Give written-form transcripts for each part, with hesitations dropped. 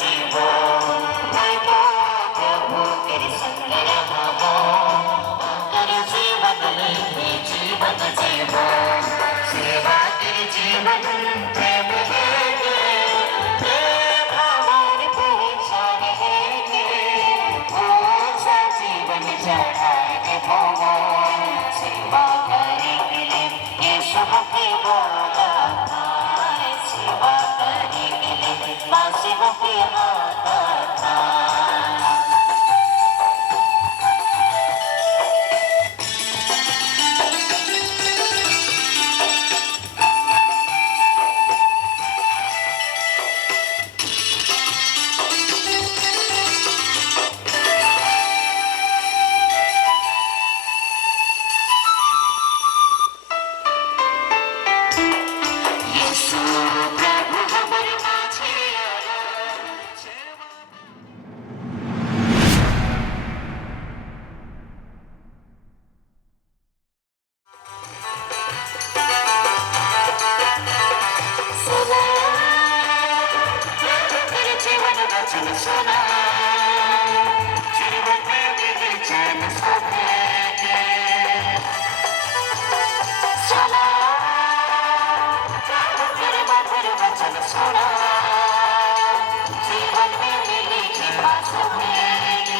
जीवन मैं तो प्रभु तेरे संग रहा तेरे जीवन में ही जीवन जीवन सेवा तेरे जीवन प्रेम देंगे प्रेम हमारे पीछा रहेंगे पूरा जीवन चढ़ाएंगे भगवान सेवा करेंगे यीशु मुझे बोला था सेवा करेंगे मासी मुझे आता था सुना जीवन में मिले चैन सौभाग्य सुना तेरे मधुर वचन सुना जीवन में मिले कृपा सौभाग्य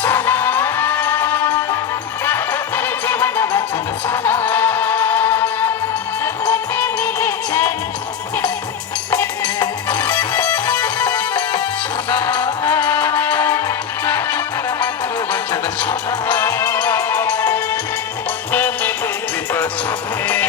सुना तेरे जीवन वचन सुना जीवन में मिले चैन सुना